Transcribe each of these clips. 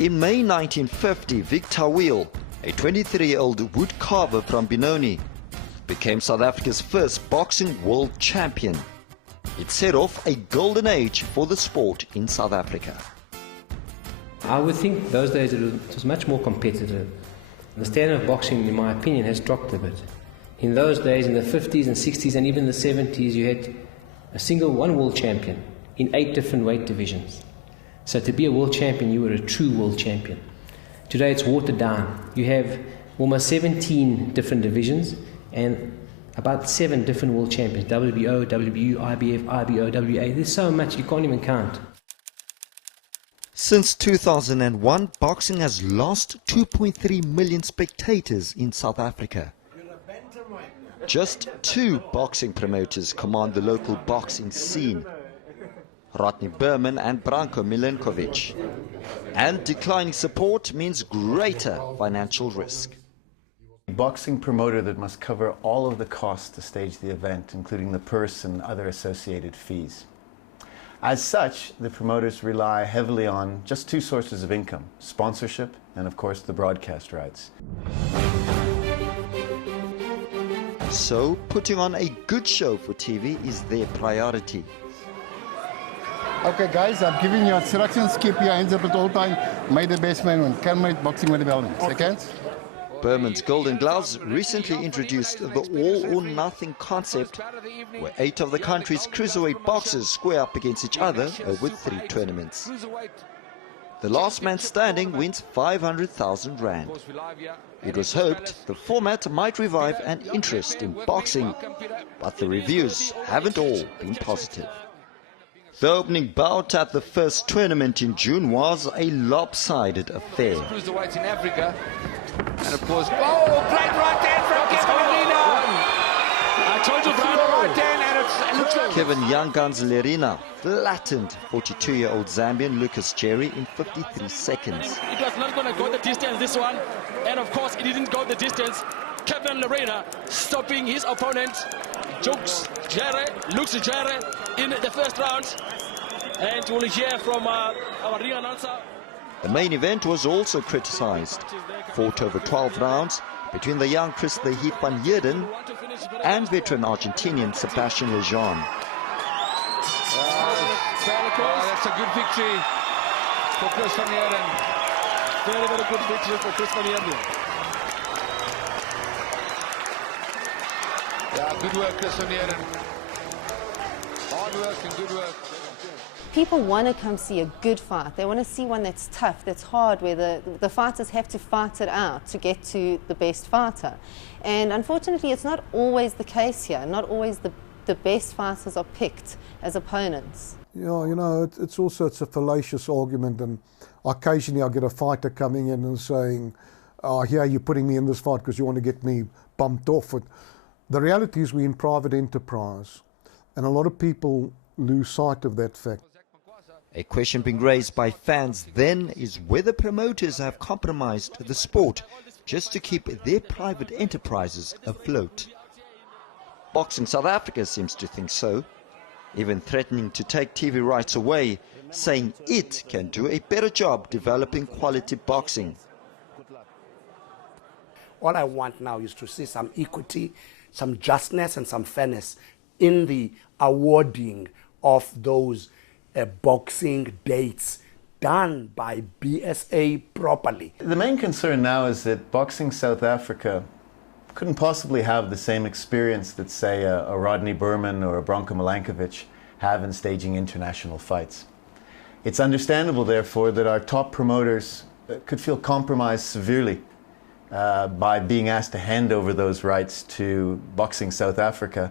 In May 1950, Victor Wheel, a 23-year-old wood carver from Benoni, became South Africa's first boxing world champion. It set off a golden age for the sport in South Africa. I would think those days it was much more competitive. The standard of boxing, in my opinion, has dropped a bit. In those days, in the 50s and 60s and even the 70s, you had a single one world champion in 8 different weight divisions. So to be a world champion, you were a true world champion. Today it's watered down. You have almost 17 different divisions and about 7 different world champions. WBO, WBU, IBF, IBO, WA. There's so much you can't even count. Since 2001, boxing has lost 2.3 million spectators in South Africa. Just 2 boxing promoters command the local boxing scene, Rodney Berman and Branko Milenkovic. And declining support means greater financial risk. A boxing promoter that must cover all of the costs to stage the event, including the purse and other associated fees. As such, the promoters rely heavily on just 2 sources of income: sponsorship and, of course, the broadcast rights. So, putting on a good show for TV is their priority. Okay guys, I'm giving you instructions. Keep your hands up at all time. May the best man win. Can make boxing with the bell. Okay? Berman's Golden Gloves recently introduced the all-or-nothing concept, where 8 of the country's cruiserweight boxers square up against each other over 3 tournaments. The last man standing wins 500,000 rand. It was hoped the format might revive an interest in boxing, but the reviews haven't all been positive. The opening bout at the first tournament in June was a lopsided affair. Cruiserweights in Africa. And of course, great right hand from Kevin Lerena. I told you, right hand, and it looks like Kevin Young Guns Lerena flattened 42-year-old Zambian Lucas Jerry in 53 seconds. It was not going to go the distance, this one. And of course, it didn't go the distance. Kevin Lerena stopping his opponent, Lux Jerry, in the first round. And we'll hear from our ring announcer. The main event was also criticized. Fought over 12 rounds between the young Chris the Heat van Heerden and veteran Argentinian Sebastian Lejean. That's a good victory for Chris van Heerden. Very, very good victory for Chris van Heerden. Yeah, good work, Chris van Heerden. Hard work and good work. People want to come see a good fight. They want to see one that's tough, that's hard, where the fighters have to fight it out to get to the best fighter. And unfortunately, it's not always the case here. Not always the best fighters are picked as opponents. Yeah, you know, it's a fallacious argument, and occasionally I get a fighter coming in and saying, oh, here you're putting me in this fight because you want to get me bumped off. The reality is we're in private enterprise, and a lot of people lose sight of that fact. A question being raised by fans then is whether promoters have compromised the sport just to keep their private enterprises afloat. Boxing South Africa seems to think so, even threatening to take TV rights away, saying it can do a better job developing quality boxing. All I want now is to see some equity, some justness and some fairness in the awarding of those boxing dates done by BSA properly. The main concern now is that Boxing South Africa couldn't possibly have the same experience that, say, a Rodney Berman or a Branko Milenkovic have in staging international fights. It's understandable, therefore, that our top promoters could feel compromised severely by being asked to hand over those rights to Boxing South Africa,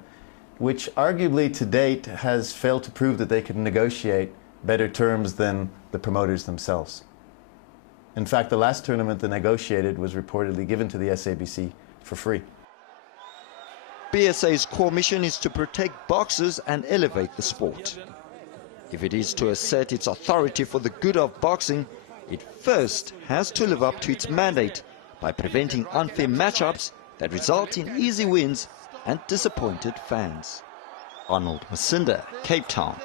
which arguably to date has failed to prove that they can negotiate better terms than the promoters themselves. In fact, the last tournament they negotiated was reportedly given to the SABC for free. BSA's core mission is to protect boxers and elevate the sport. If it is to assert its authority for the good of boxing, it first has to live up to its mandate by preventing unfair matchups that result in easy wins and disappointed fans. Arnold Masinda, Cape Town.